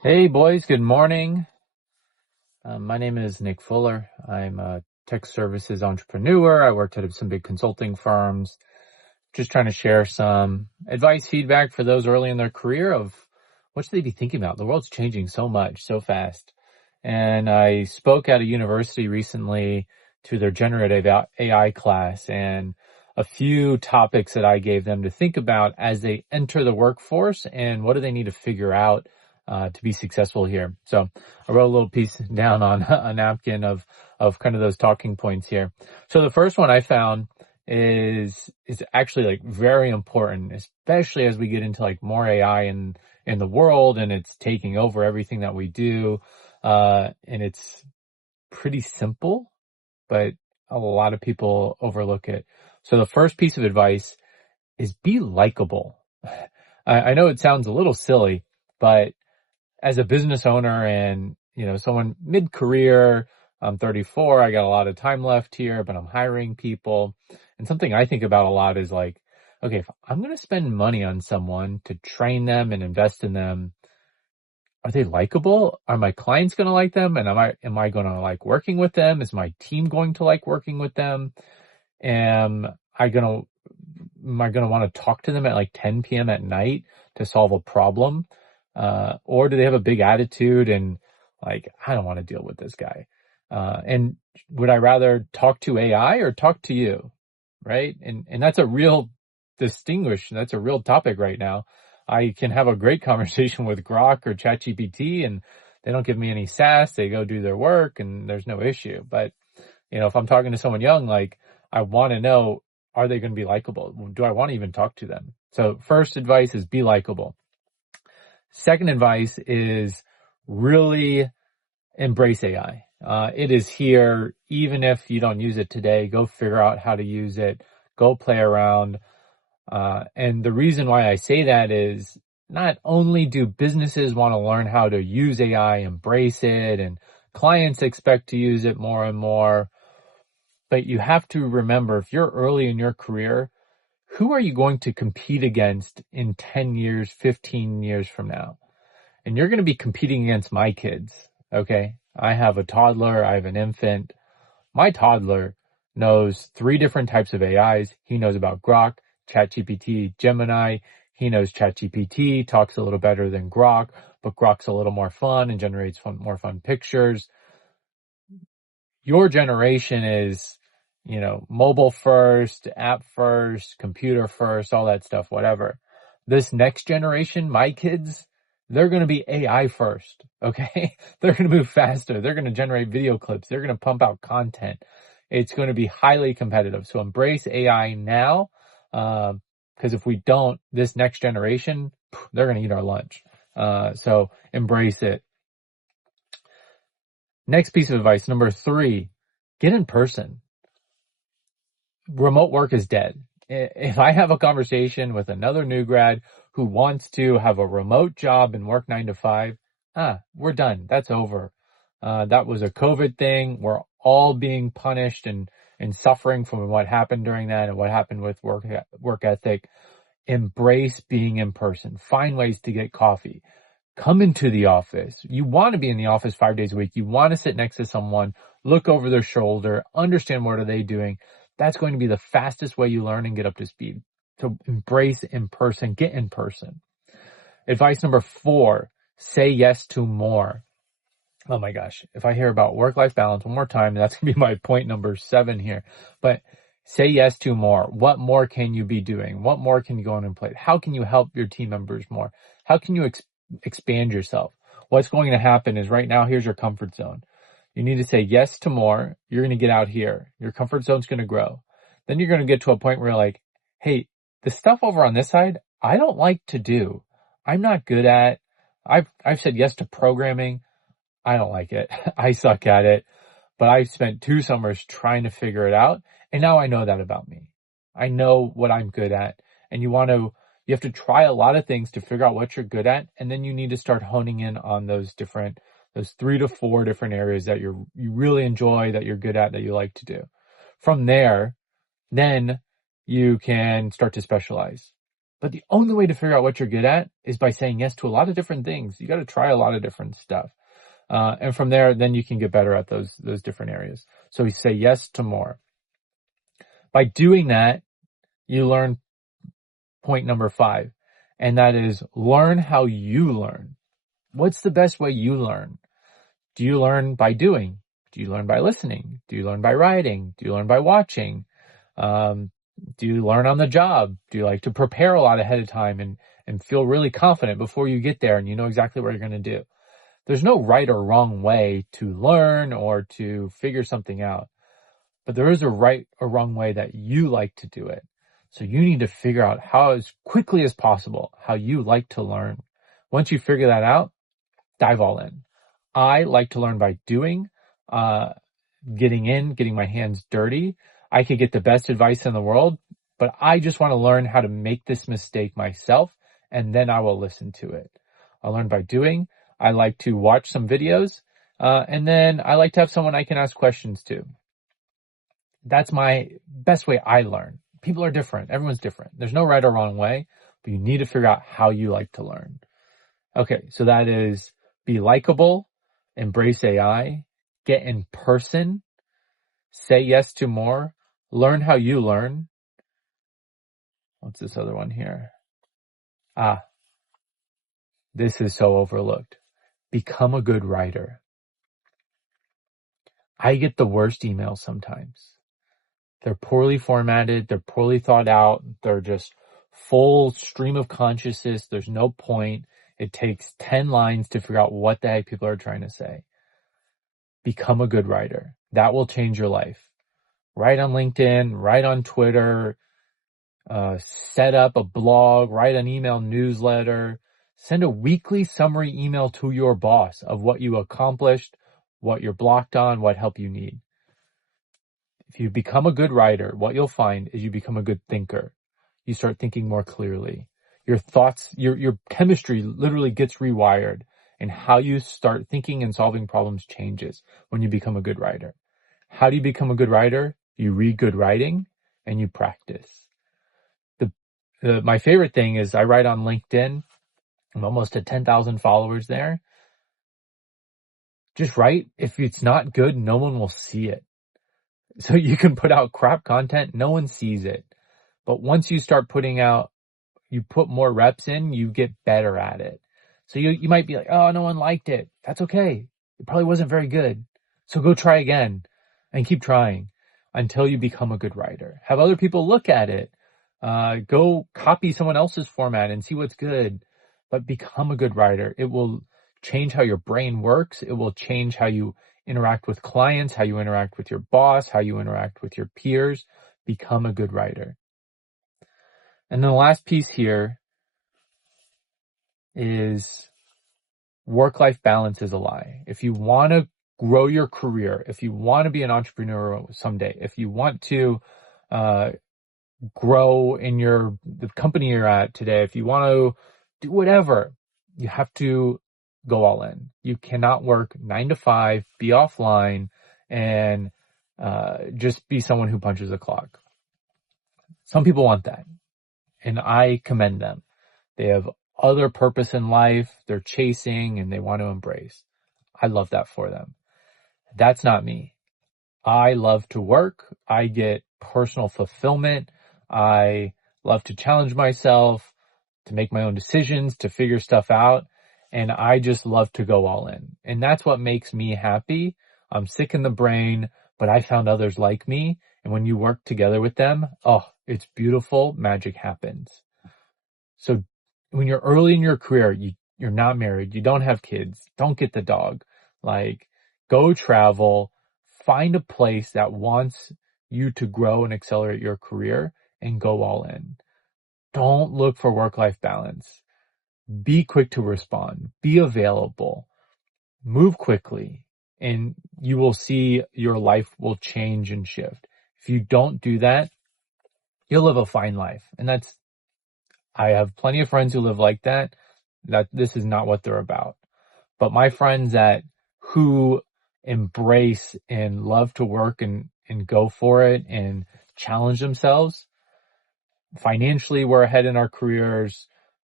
Hey boys, good morning. My name is Nick Fuller. I'm a tech services entrepreneur. I worked at some big consulting firms. Just trying to share some advice, feedback for those early in their career of what should they be thinking about. The world's changing so much, so fast. And I spoke at a university recently to their generative AI class, and a few topics that I gave them to think about as they enter the workforce and what do they need to figure out to be successful here. So I wrote a little piece down on a napkin of kind of those talking points here. So the first one I found is actually like very important, especially as we get into like more AI in the world and it's taking over everything that we do. And it's pretty simple, but a lot of people overlook it. So the first piece of advice is be likable. I know it sounds a little silly, but as a business owner and, someone mid-career, I'm 34, I got a lot of time left here, but I'm hiring people. And something I think about a lot is like, okay, if I'm going to spend money on someone to train them and invest in them, are they likable? Are my clients going to like them? And am I going to like working with them? Is my team going to like working with them? Am I going to am I going to want to talk to them at like 10 p.m. at night to solve a problem? Or do they have a big attitude and like, I don't want to deal with this guy? And would I rather talk to AI or talk to you? Right. And that's a real that's a real topic right now. I can have a great conversation with Grok or ChatGPT and they don't give me any sass. They go do their work and there's no issue. But, if I'm talking to someone young, like I want to know, are they going to be likable? Do I want to even talk to them? So first advice is be likable. Second advice is really embrace AI. It is here. Even if you don't use it today, go figure out how to use it. Go play around. And the reason why I say that is not only do businesses want to learn how to use AI, embrace it, and clients expect to use it more and more, but you have to remember if you're early in your career, who are you going to compete against in 10 years, 15 years from now? And you're going to be competing against my kids. Okay. I have a toddler. I have an infant. My toddler knows 3 different types of AIs. He knows about Grok, ChatGPT, Gemini. He knows ChatGPT talks a little better than Grok, but Grok's a little more fun and generates more fun pictures. Your generation is, mobile first, app first, computer first, all that stuff, whatever. This next generation, my kids, they're going to be AI first. Okay. They're going to move faster. They're going to generate video clips. They're going to pump out content. It's going to be highly competitive. So embrace AI now. Cause if we don't, this next generation, they're going to eat our lunch. So embrace it. Next piece of advice, number 3, get in person. Remote work is dead. If I have a conversation with another new grad who wants to have a remote job and work 9 to 5, we're done. That's over. That was a COVID thing. We're all being punished and suffering from what happened during that and what happened with work ethic. Embrace being in person. Find ways to get coffee. Come into the office. You want to be in the office 5 days a week. You want to sit next to someone, look over their shoulder, understand what are they doing. That's going to be the fastest way you learn and get up to speed. So embrace in person, get in person. Advice number 4, say yes to more. Oh my gosh. If I hear about work-life balance one more time, that's going to be my point number 7 here. But say yes to more. What more can you be doing? What more can you go on and play? How can you help your team members more? How can you expand yourself? What's going to happen is right now, here's your comfort zone. You need to say yes to more. You're going to get out here. Your comfort zone's going to grow. Then you're going to get to a point where you're like, hey, the stuff over on this side, I don't like to do. I'm not good at. I've said yes to programming. I don't like it. I suck at it. But I spent 2 summers trying to figure it out. And now I know that about me. I know what I'm good at. And you have to try a lot of things to figure out what you're good at. And then you need to start honing in on those 3 to 4 different areas that you really enjoy, that you're good at, that you like to do. From there, then you can start to specialize. But the only way to figure out what you're good at is by saying yes to a lot of different things. You got to try a lot of different stuff. And from there, then you can get better at those different areas. So we say yes to more. By doing that, you learn point number 5, and that is learn how you learn. What's the best way you learn? Do you learn by doing? Do you learn by listening? Do you learn by writing? Do you learn by watching? Do you learn on the job? Do you like to prepare a lot ahead of time and feel really confident before you get there and you know exactly what you're going to do? There's no right or wrong way to learn or to figure something out, but there is a right or wrong way that you like to do it. So you need to figure out how, as quickly as possible, how you like to learn. Once you figure that out, dive all in. I like to learn by doing, getting my hands dirty. I could get the best advice in the world, but I just want to learn how to make this mistake myself, and then I will listen to it. I learn by doing. I like to watch some videos, and then I like to have someone I can ask questions to. That's my best way I learn. People are different. Everyone's different. There's no right or wrong way, but you need to figure out how you like to learn. Okay, so that is be likable, embrace AI, get in person, say yes to more, learn how you learn. What's this other one here? This is so overlooked. Become a good writer. I get the worst emails sometimes. They're poorly formatted. They're poorly thought out. They're just full stream of consciousness. There's no point. It takes 10 lines to figure out what the heck people are trying to say. Become a good writer. That will change your life. Write on LinkedIn, write on Twitter, set up a blog, write an email newsletter, send a weekly summary email to your boss of what you accomplished, what you're blocked on, what help you need. If you become a good writer, what you'll find is you become a good thinker. You start thinking more clearly. Your thoughts, your chemistry literally gets rewired, and how you start thinking and solving problems changes when you become a good writer. How do you become a good writer? You read good writing and you practice. My favorite thing is I write on LinkedIn. I'm almost at 10,000 followers there. Just write. If it's not good, no one will see it. So you can put out crap content, no one sees it. But once you start you put more reps in, you get better at it. So you might be like, oh, no one liked it. That's okay. It probably wasn't very good. So go try again and keep trying until you become a good writer. Have other people look at it. Go copy someone else's format and see what's good, but become a good writer. It will change how your brain works. It will change how you interact with clients, how you interact with your boss, how you interact with your peers. Become a good writer. And then the last piece here is work-life balance is a lie. If you want to grow your career, if you want to be an entrepreneur someday, if you want to grow in the company you're at today, if you want to do whatever, you have to go all in. You cannot work 9 to 5, be offline, and just be someone who punches a clock. Some people want that, and I commend them. They have other purpose in life, they're chasing, and they want to embrace. I love that for them. That's not me. I love to work. I get personal fulfillment. I love to challenge myself, to make my own decisions, to figure stuff out. And I just love to go all in. And that's what makes me happy. I'm sick in the brain, but I found others like me. And when you work together with them, oh, it's beautiful. Magic happens. So when you're early in your career, you're not married, you don't have kids, don't get the dog. Go travel, find a place that wants you to grow and accelerate your career, and go all in. Don't look for work-life balance. Be quick to respond. Be available. Move quickly, and you will see your life will change and shift. If you don't do that, you'll live a fine life. And I have plenty of friends who live like that this is not what they're about. But my friends who embrace and love to work and go for it and challenge themselves, Financially, we're ahead in our careers.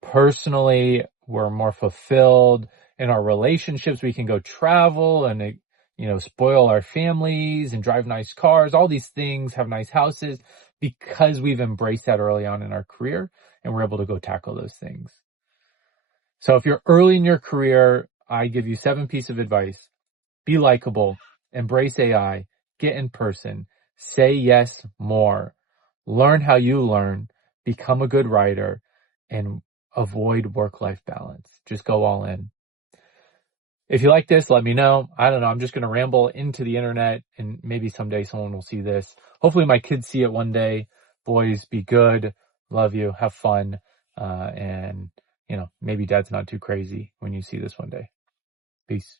Personally, we're more fulfilled. In our relationships, we can go travel and, spoil our families and drive nice cars, all these things, have nice houses, because we've embraced that early on in our career and we're able to go tackle those things. So if you're early in your career, I give you 7 pieces of advice. Be likable, embrace AI, get in person, say yes more, learn how you learn, become a good writer, and avoid work-life balance. Just go all in. If you like this, let me know. I don't know. I'm just going to ramble into the internet and maybe someday someone will see this. Hopefully my kids see it one day. Boys, be good. Love you. Have fun. And maybe dad's not too crazy when you see this one day. Peace.